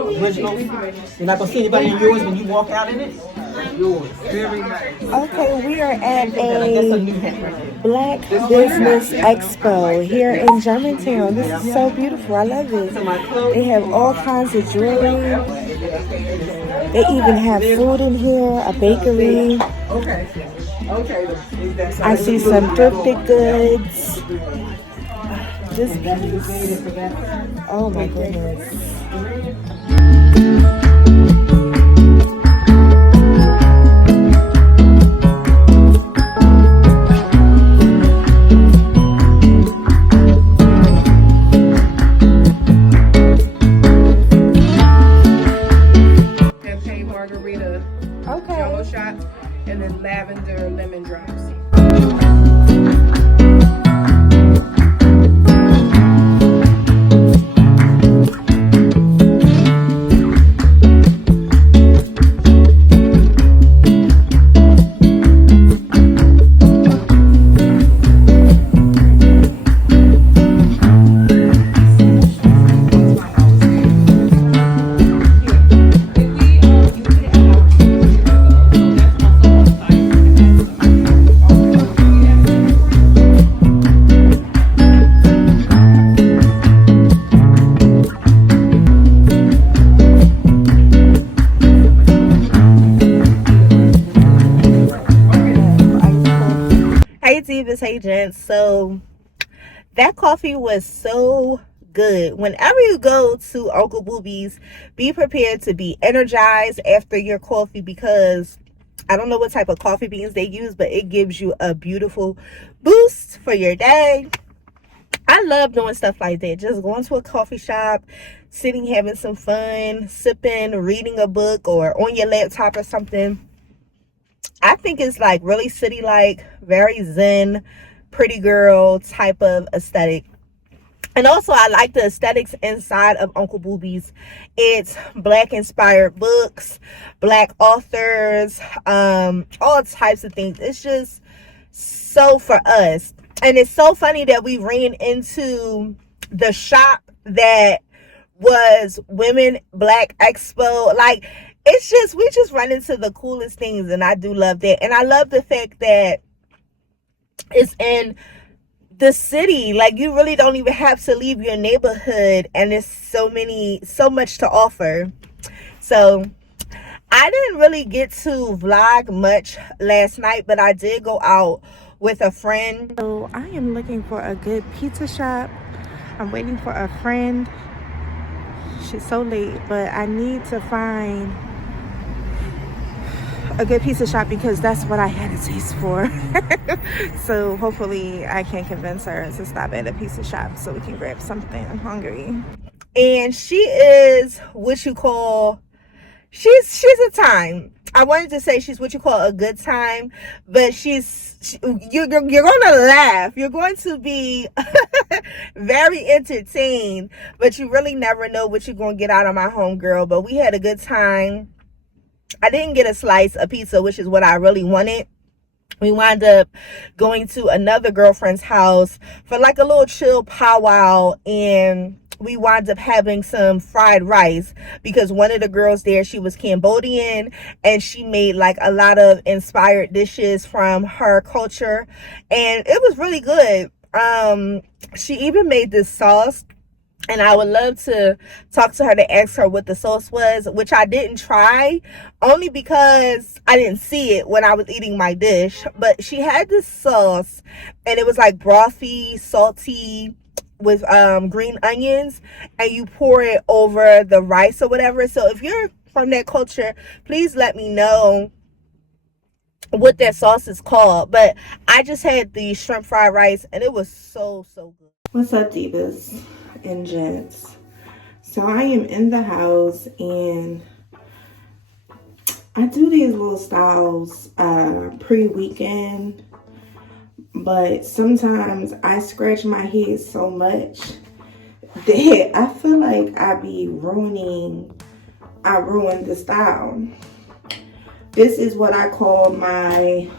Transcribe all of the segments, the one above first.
Original. You're not gonna see anybody in yours when you walk out in it. That's yours. Very nice. Okay, we are at That's a a new hat right there. Black Business Expo here in Germantown. This is so beautiful. I love it. They have all kinds of jewelry. They even have food in here, a bakery. I see some thrifted goods. This piece. Oh my goodness. Jello shot, and then lavender lemon drops. Hey gents, so that coffee was so good. Whenever you go to Uncle Booby's, be prepared to be energized after your coffee, because I don't know what type of coffee beans they use, but it gives you a beautiful boost for your day. I love doing stuff like that, just going to a coffee shop, sitting, having some fun, sipping, reading a book, or on your laptop or something. I think it's like really city-like, very zen, pretty girl type of aesthetic. And also I like the aesthetics inside of Uncle Booby's. It's black inspired books, black authors, all types of things. It's just so for us. And it's so funny that we ran into the shop that was Women Black Expo. Like, it's just, we just run into the coolest things, and I do love that. And I love the fact that it's in the city. Like, you really don't even have to leave your neighborhood, and there's so much to offer. So I didn't really get to vlog much last night, but I did go out with a friend. So I am looking for a good pizza shop. I'm waiting for a friend. She's so late, but I need to find a good pizza shop because that's what I had a taste for. So hopefully I can convince her to stop at a pizza shop so we can grab something. I'm hungry. And she is what you call, she's a time. I wanted to say she's what you call a good time, but you're gonna laugh. You're going to be very entertained, but you really never know what you're gonna get out of my homegirl. But we had a good time. I didn't get a slice of pizza, which is what I really wanted. We wound up going to another girlfriend's house for like a little chill powwow, and we wound up having some fried rice because one of the girls there, she was Cambodian, and she made like a lot of inspired dishes from her culture, and it was really good. She even made this sauce, and I would love to talk to her to ask her what the sauce was, which I didn't try only because I didn't see it when I was eating my dish. But she had this sauce, and it was like brothy, salty, with green onions, and you pour it over the rice or whatever. So if you're from that culture, please let me know what that sauce is called. But I just had the shrimp fried rice, and it was so good. What's up, divas and gents? So I am in the house, and I do these little styles pre-weekend, but sometimes I scratch my head so much that I feel like I ruin the style. This is what I call my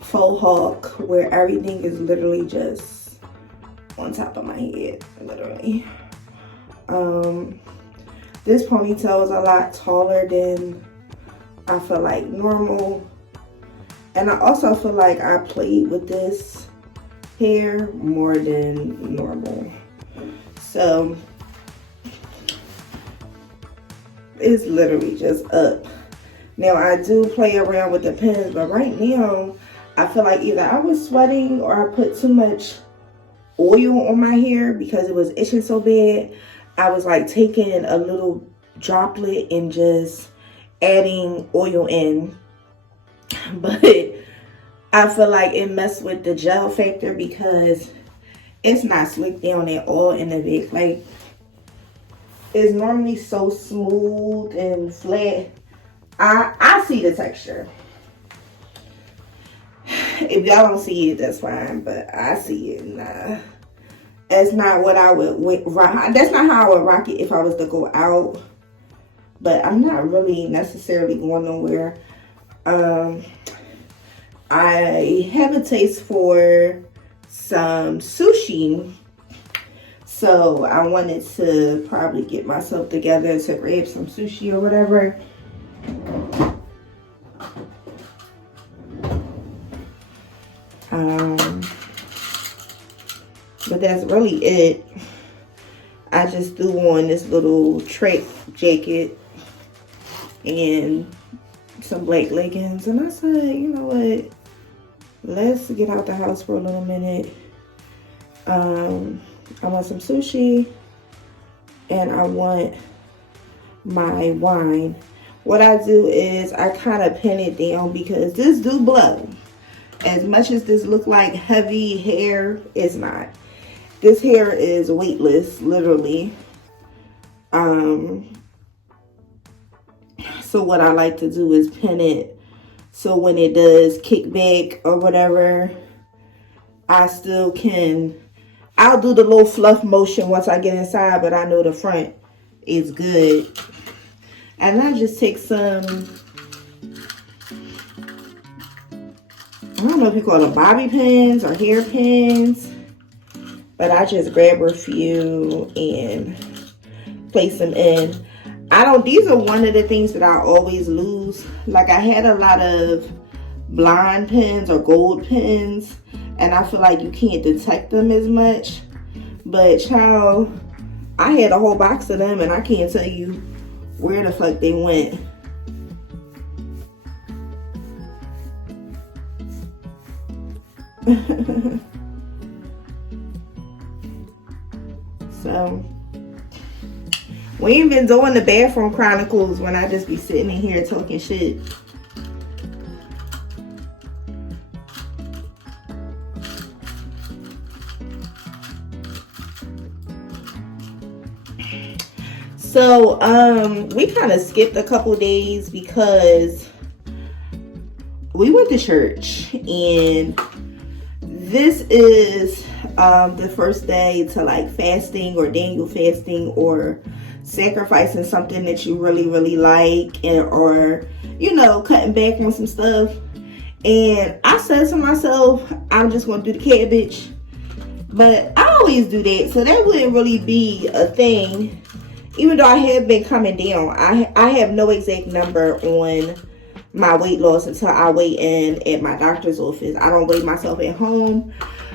faux hawk, where everything is literally just on top of my head, literally. This ponytail is a lot taller than I feel like normal. And I also feel like I played with this hair more than normal. So it's literally just up. Now I do play around with the pins, but right now I feel like either I was sweating or I put too much oil on my hair because it was itching so bad. I was like taking a little droplet and just adding oil in. But I feel like it messed with the gel factor because it's not slicked down at all in the back. Like, it's normally so smooth and flat. I see the texture. If y'all don't see it, that's fine, but I see it. Nah, that's not what I would rock. That's not how I would rock it if I was to go out. But I'm not really necessarily going nowhere. I have a taste for some sushi, so I wanted to probably get myself together to grab some sushi or whatever. But that's really it. I just threw on this little track jacket and some black leggings, and I said, you know what, let's get out the house for a little minute. I want some sushi and I want my wine. What I do is I kind of pin it down because this do blow. As much as this look like heavy hair, it's not. This hair is weightless, literally. So what I like to do is pin it so when it does kick back or whatever, I still can. I'll do the little fluff motion once I get inside, but I know the front is good. And I just take some, I don't know if you call them bobby pins or hair pins, but I just grab a few and place them in. These are one of the things that I always lose. Like, I had a lot of blonde pins or gold pins, and I feel like you can't detect them as much. But child, I had a whole box of them and I can't tell you where the fuck they went. So we ain't been doing the bathroom chronicles when I just be sitting in here talking shit. So we kind of skipped a couple days because we went to church, and this is the first day to like fasting or Daniel fasting or sacrificing something that you really, really like, or, you know, cutting back on some stuff. And I said to myself, I'm just going to do the cabbage. But I always do that, so that wouldn't really be a thing. Even though I have been coming down, I have no exact number on my weight loss until I weigh in at my doctor's office. I don't weigh myself at home.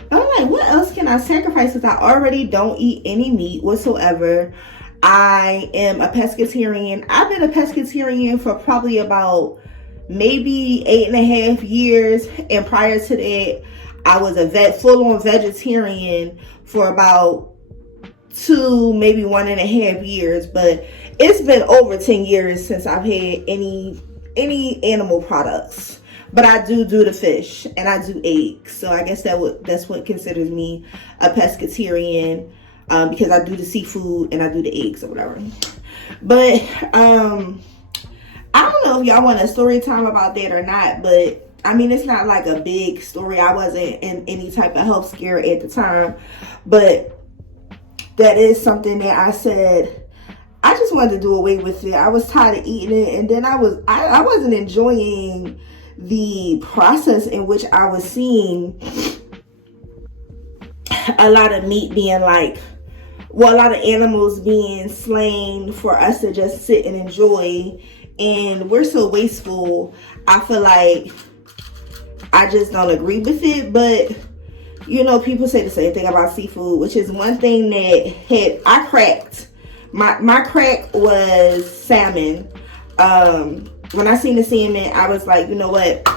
But I'm like, what else can I sacrifice since I already don't eat any meat whatsoever? I am a pescatarian. I've been a pescatarian for probably about maybe 8.5 years. And prior to that, I was a full-on vegetarian for about 2, maybe 1.5 years. But it's been over 10 years since I've had any animal products. But I do the fish and I do eggs. So I guess that's what considers me a pescatarian. Because I do the seafood and I do the eggs or whatever. But I don't know if y'all want a story time about that or not, but I mean, it's not like a big story. I wasn't in any type of health scare at the time, but that is something that I said I just wanted to do away with it. I was tired of eating it, and then I wasn't enjoying the process in which I was seeing a lot of meat being like well, a lot of animals being slain for us to just sit and enjoy, and we're so wasteful. I feel like I just don't agree with it. But you know, people say the same thing about seafood, which is one thing that I cracked. My crack was salmon. When I seen the salmon, I was like, you know what?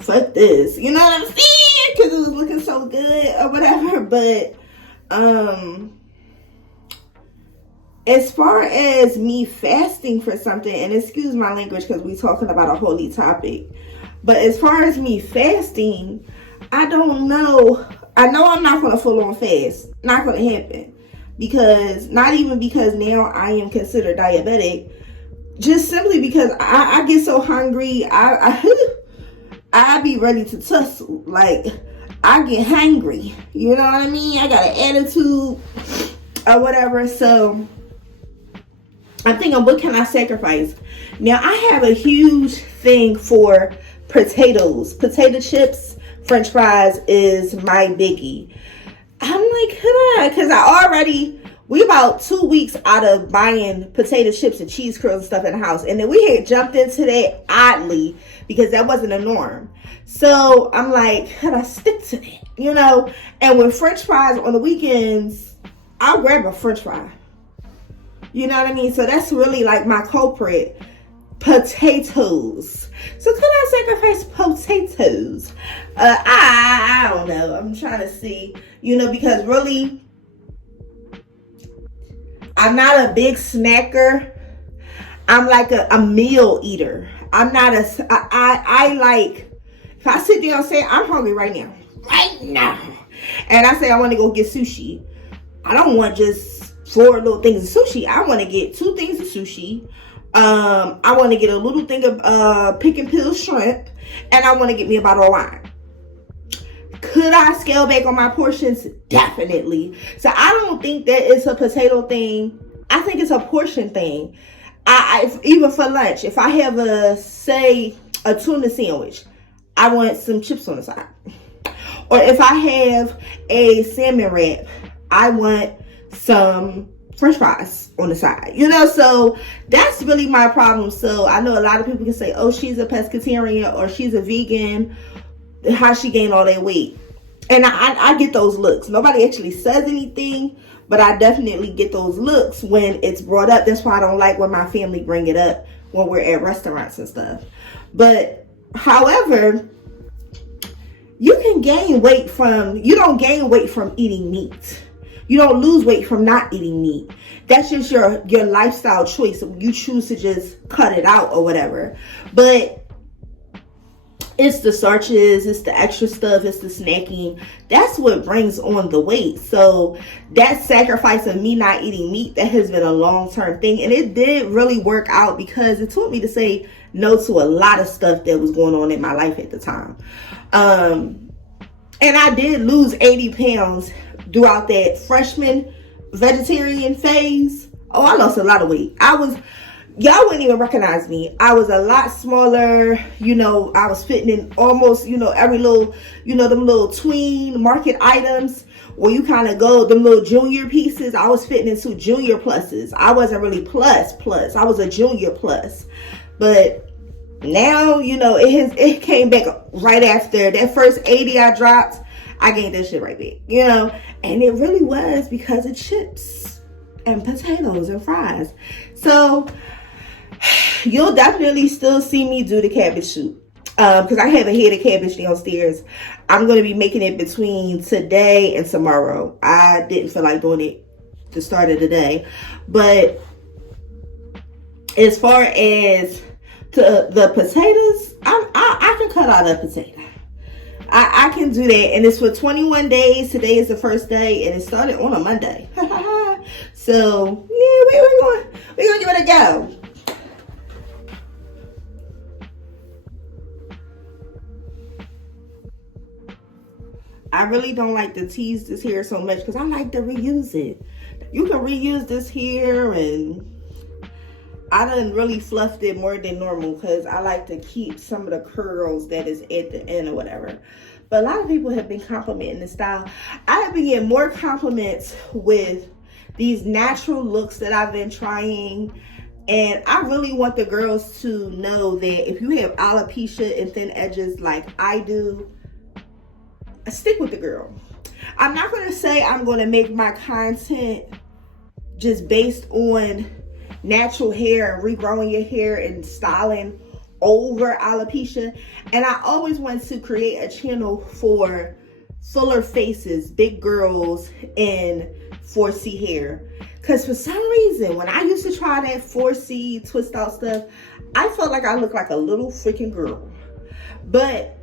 Fuck this. You know what I'm saying? Because it was looking so good or whatever. But as far as me fasting for something, and excuse my language because we're talking about a holy topic, but as far as me fasting, I don't know. I know I'm not going to full on fast. Not going to happen. Because, not even because now I am considered diabetic, just simply because I get so hungry, I be ready to tussle. Like, I get hungry. You know what I mean? I got an attitude or whatever. So, I'm thinking, what can I sacrifice? Now, I have a huge thing for potatoes. Potato chips, French fries is my biggie. I'm like, could I? Because we about 2 weeks out of buying potato chips and cheese curls and stuff in the house. And then we had jumped into that oddly because that wasn't a norm. So I'm like, could I stick to that? You know? And with French fries on the weekends, I'll grab a French fry. You know what I mean? So that's really like my culprit. Potatoes. So could I sacrifice potatoes? I don't know. I'm trying to see. You know, because really, I'm not a big snacker. I'm like a meal eater. I'm not I like, if I sit down and say, I'm hungry right now. And I say, I want to go get sushi. I don't want just 4 little things of sushi. I want to get 2 things of sushi. I want to get a little thing of pick and peel shrimp, and I want to get me a bottle of wine. Could I scale back on my portions? Definitely. So I don't think that it's a potato thing. I think it's a portion thing. Even for lunch, if I have a tuna sandwich, I want some chips on the side. Or if I have a salmon wrap, I want some French fries on the side, you know. So that's really my problem. So I know a lot of people can say, oh, she's a pescatarian or she's a vegan, how she gained all that weight. And I get those looks. Nobody actually says anything, but I definitely get those looks when it's brought up. That's why I don't like when my family bring it up when we're at restaurants and stuff. But however, you don't gain weight from eating meat. You don't lose weight from not eating meat. That's just your lifestyle choice. You choose to just cut it out or whatever. But it's the starches, it's the extra stuff, it's the snacking. That's what brings on the weight. So that sacrifice of me not eating meat, that has been a long-term thing. And it did really work out because it taught me to say no to a lot of stuff that was going on in my life at the time. And I did lose 80 pounds throughout that freshman vegetarian phase. Oh, I lost a lot of weight. Y'all wouldn't even recognize me. I was a lot smaller. You know, I was fitting in almost, you know, every little, you know, them little tween market items where you kind of go, them little junior pieces. I was fitting into junior pluses. I wasn't really plus. I was a junior plus. But now, you know, it came back right after that first 80 I dropped. I gained that shit right back, you know. And it really was because of chips and potatoes and fries. So you'll definitely still see me do the cabbage soup. Because I have a head of cabbage downstairs. I'm going to be making it between today and tomorrow. I didn't feel like doing it the start of the day. But as far as to the potatoes, I can cut out a potato. I can do that. And it's for 21 days. Today is the first day. And it started on a Monday. So, yeah, we're going to give it a go. I really don't like to tease this hair so much because I like to reuse it. You can reuse this hair, and I done really fluffed it more than normal because I like to keep some of the curls that is at the end or whatever. but a lot of people have been complimenting the style. I have been getting more compliments with these natural looks that I've been trying. And I really want the girls to know that if you have alopecia and thin edges like I do, stick with the girl. I'm not going to say I'm going to make my content just based on natural hair and regrowing your hair and styling over alopecia. And I always want to create a channel for fuller faces, big girls, and 4C hair. Because for some reason, when I used to try that 4C twist out stuff, I felt like I looked like a little freaking girl. But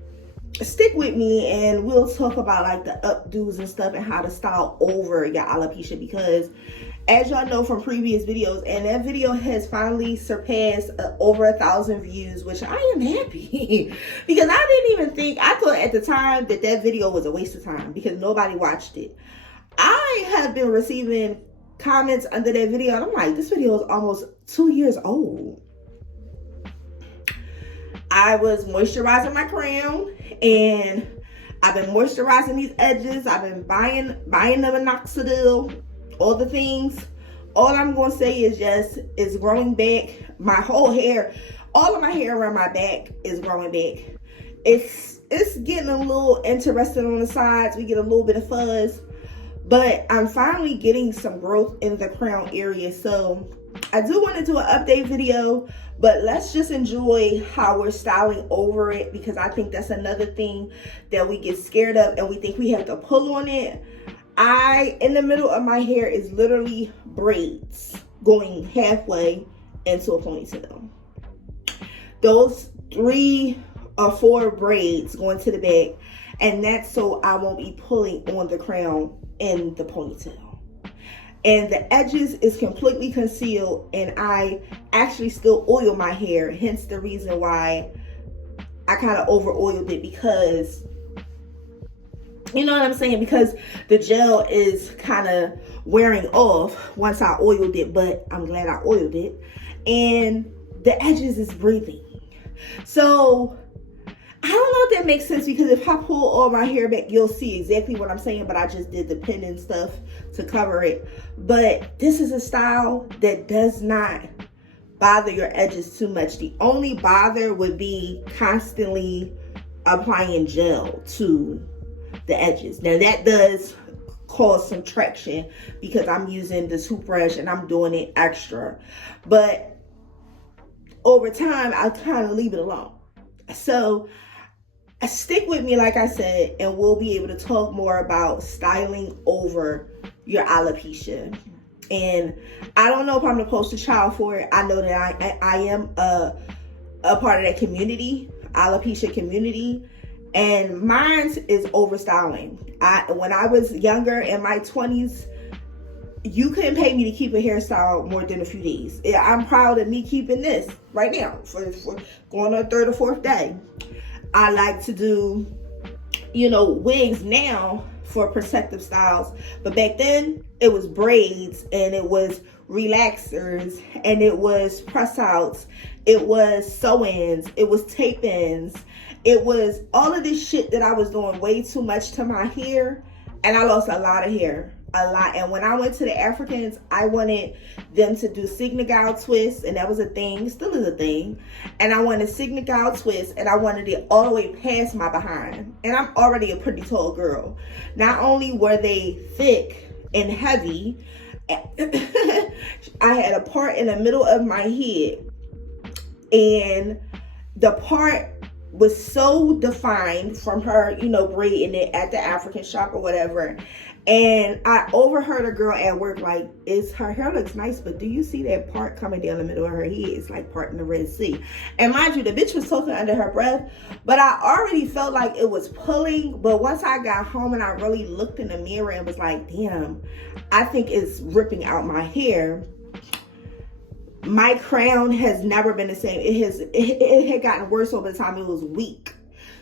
stick with me and we'll talk about like the updos and stuff and how to style over your alopecia, because as y'all know from previous videos, and that video has finally surpassed over 1,000 views, which I am happy because I didn't even think, I thought at the time that that video was a waste of time because nobody watched it. I have been receiving comments under that video and I'm like, this video is almost 2 years old. I was moisturizing my crown and I've been moisturizing these edges. I've been buying the minoxidil, all the things. All I'm going to say is just, it's growing back. My whole hair, all of my hair around my back is growing back. It's getting a little interesting on the sides. We get a little bit of fuzz. But I'm finally getting some growth in the crown area. So I do want to do an update video, but let's just enjoy how we're styling over it, because I think that's another thing that we get scared of and we think we have to pull on it. In the middle of my hair is literally braids going halfway into a ponytail. Those 3 or 4 braids going to the back, and that's so I won't be pulling on the crown in the ponytail. And the edges is completely concealed, and I actually still oil my hair, hence the reason why I kind of over oiled it, because you know what I'm saying, because the gel is kind of wearing off once I oiled it, but I'm glad I oiled it. And the edges is breathing. So I don't know if that makes sense, because if I pull all my hair back, you'll see exactly what I'm saying, but I just did the pin and stuff to cover it. But this is a style that does not bother your edges too much. The only bother would be constantly applying gel to the edges. Now that does cause some traction because I'm using the toothbrush and I'm doing it extra. But over time, I'll kind of leave it alone. So stick with me, like I said, and we'll be able to talk more about styling over your alopecia. And I don't know if I'm the poster child for it. I know that I am a part of that community, alopecia community, and mine is over styling. When I was younger in my 20s, you couldn't pay me to keep a hairstyle more than a few days. I'm proud of me keeping this right now for going on 3rd or 4th day. I like to do, wigs now for protective styles. But back then, it was braids, and it was relaxers, and it was press outs, it was sew-ins, it was tape-ins. It was all of this shit that I was doing way too much to my hair, and I lost a lot of hair. A lot. And when I went to the Africans, I wanted them to do Signagal twists, and that was a thing, still is a thing. And I wanted Signagal twists, and I wanted it all the way past my behind. And I'm already a pretty tall girl. Not only were they thick and heavy, I had a part in the middle of my head, and the part was so defined from her, braiding it at the African shop or whatever. And I overheard a girl at work like, her hair looks nice, but do you see that part coming down the middle of her head? It's like part in the Red Sea. And mind you, the bitch was talking under her breath, but I already felt like it was pulling. But once I got home and I really looked in the mirror and was like, damn, I think it's ripping out my hair. My crown has never been the same. It had gotten worse over the time. It was weak.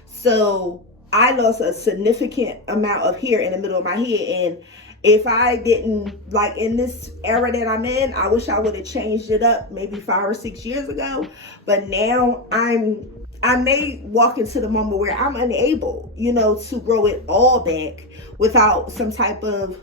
So I lost a significant amount of hair in the middle of my head, and If I didn't, like in this era that I'm in, I wish I would have changed it up maybe 5 or 6 years ago. But now I may walk into the moment where I'm unable, you know, to grow it all back without some type of,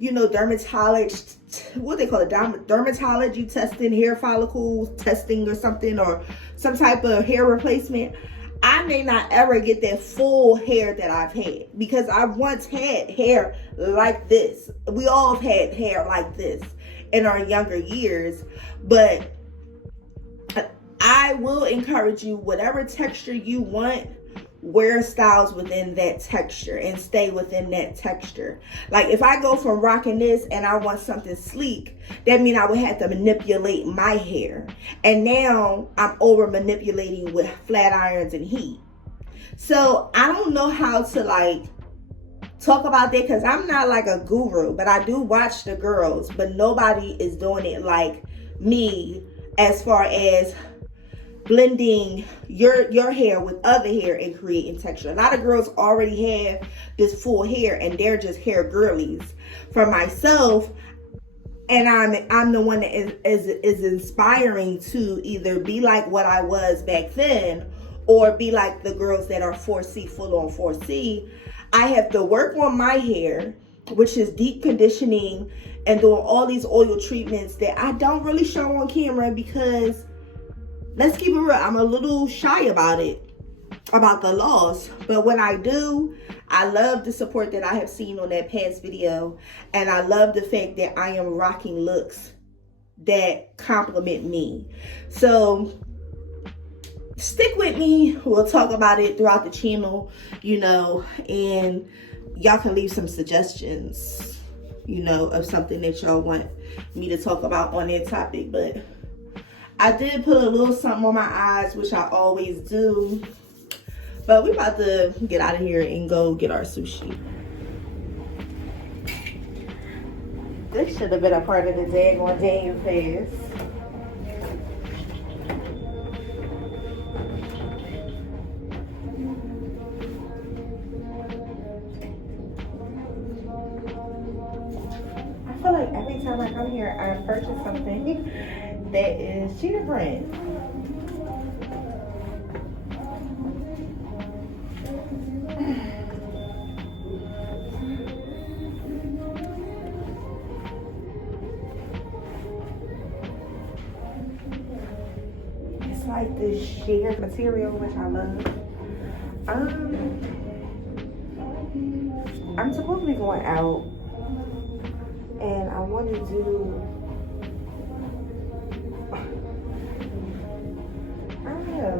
you know, dermatology, what they call it, dermatology testing, hair follicle testing or something, or some type of hair replacement. I may not ever get that full hair that I've had, because I once had hair like this. We all have had hair like this in our younger years, but I will encourage you, whatever texture you want, wear styles within that texture and stay within that texture. Like if I go from rocking this and I want something sleek, that means I would have to manipulate my hair. And now I'm over manipulating with flat irons and heat. So I don't know how to like talk about that, because I'm not like a guru, but I do watch the girls, but nobody is doing it like me as far as blending your hair with other hair and creating texture. A lot of girls already have this full hair and they're just hair girlies. For myself, and I'm the one that is inspiring to either be like what I was back then or be like the girls that are 4C, full on 4C. I have to work on my hair, which is deep conditioning and doing all these oil treatments that I don't really show on camera, because let's keep it real, I'm a little shy about it, about the loss. But when I do, I love the support that I have seen on that past video. And I love the fact that I am rocking looks that compliment me. So stick with me. We'll talk about it throughout the channel, you know, and y'all can leave some suggestions, you know, of something that y'all want me to talk about on that topic. But I did put a little something on my eyes, which I always do. But we about to get out of here and go get our sushi. This should have been a part of the daggone Daniel fast. I feel like every time I come here, I purchase something that is cheetah print. It's like this sheer material, which I love. I'm supposed to be going out, and I want to do, I don't know.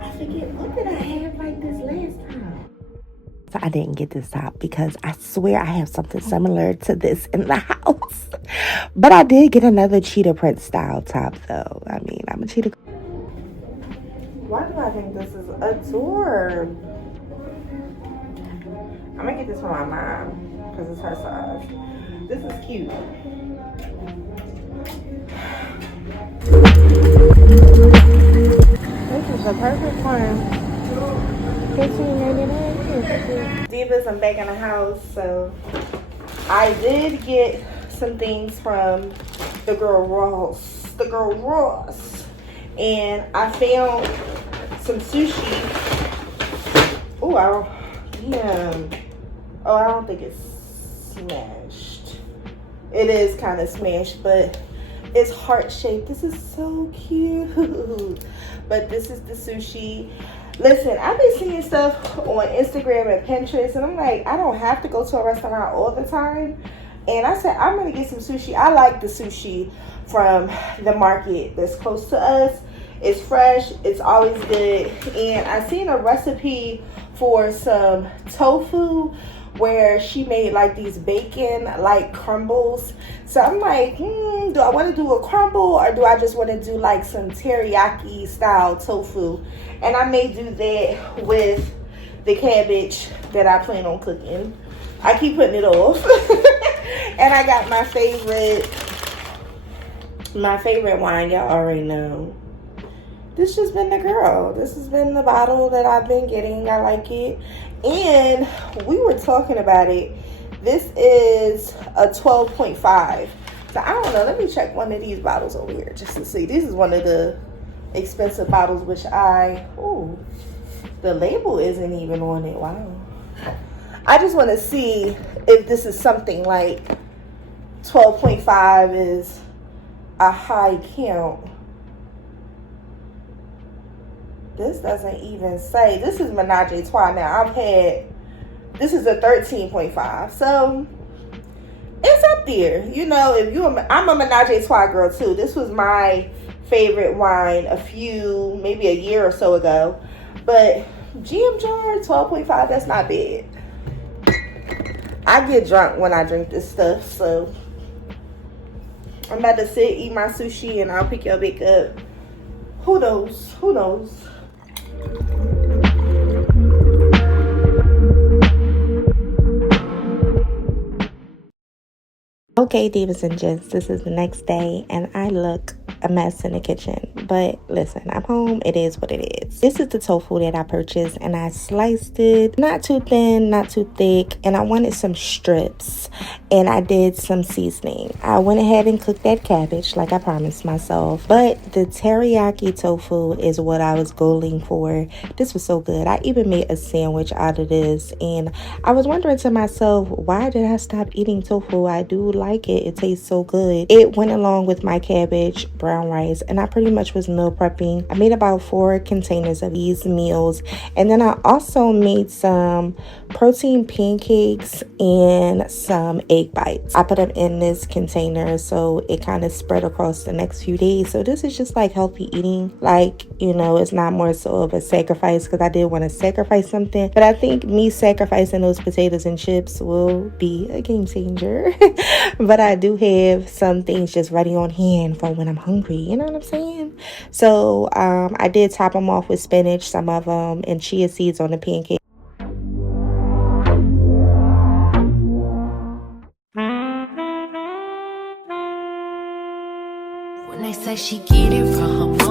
I forget, what did I have like this last time? So I didn't get this top because I swear I have something similar to this in the house. But I did get another cheetah print style top though. I mean, I'm a cheetah. Why do I think this is adorable? I'm gonna get this for my mom because it's her size. This is cute. This is a perfect one. $15.99. Divas, I'm back in the house, so I did get some things from the girl Ross. And I found some sushi. Oh, I don't think it's smashed. It is kind of smashed, but it's heart shaped. This is so cute. But this is the sushi. Listen, I've been seeing stuff on Instagram and Pinterest, and I'm like, I don't have to go to a restaurant all the time. And I said, I'm gonna get some sushi. I like the sushi from the market that's close to us. It's fresh, it's always good. And I seen a recipe for some tofu where she made like these bacon like crumbles. So I'm like, do I want to do a crumble or do I just want to do like some teriyaki style tofu? And I may do that with the cabbage that I plan on cooking. I keep putting it off. And I got my favorite wine, y'all already know. this just been the girl. This has been the bottle that I've been getting. I like it. And we were talking about it. This is a 12.5. So I don't know. Let me check one of these bottles over here just to see. This is one of the expensive bottles, which ooh, the label isn't even on it. Wow. I just want to see if this is something like 12.5 is a high count. This doesn't even say. This is Menage a Trois now. This is a 13.5. So it's up there. You know, I'm a Menage a Trois girl too. This was my favorite wine maybe a year or so ago. But GM jar 12.5, that's not bad. I get drunk when I drink this stuff, so I'm about to sit, eat my sushi, and I'll pick y'all back up. Who knows? Who knows? Okay, divas and gents, this is the next day, and I look a mess in the kitchen. But listen, I'm home. It is what it is. This is the tofu that I purchased, and I sliced it not too thin, not too thick, and I wanted some strips, and I did some seasoning. I went ahead and cooked that cabbage like I promised myself, but the teriyaki tofu is what I was going for. This was so good. I even made a sandwich out of this, and I was wondering to myself, why did I stop eating tofu? I do like it. It tastes so good. It went along with my cabbage, brown rice, and I pretty much was meal prepping. I made about 4 containers of these meals, and then I also made some protein pancakes and some egg bites. I put them in this container so it kind of spread across the next few days. So this is just like healthy eating. Like, you know, it's not more so of a sacrifice, because I did want to sacrifice something, but I think me sacrificing those potatoes and chips will be a game changer. But I do have some things just ready on hand for when I'm hungry, you know what I'm saying? So I did top them off with spinach, some of them, and chia seeds on the pancake. When they say she get it from her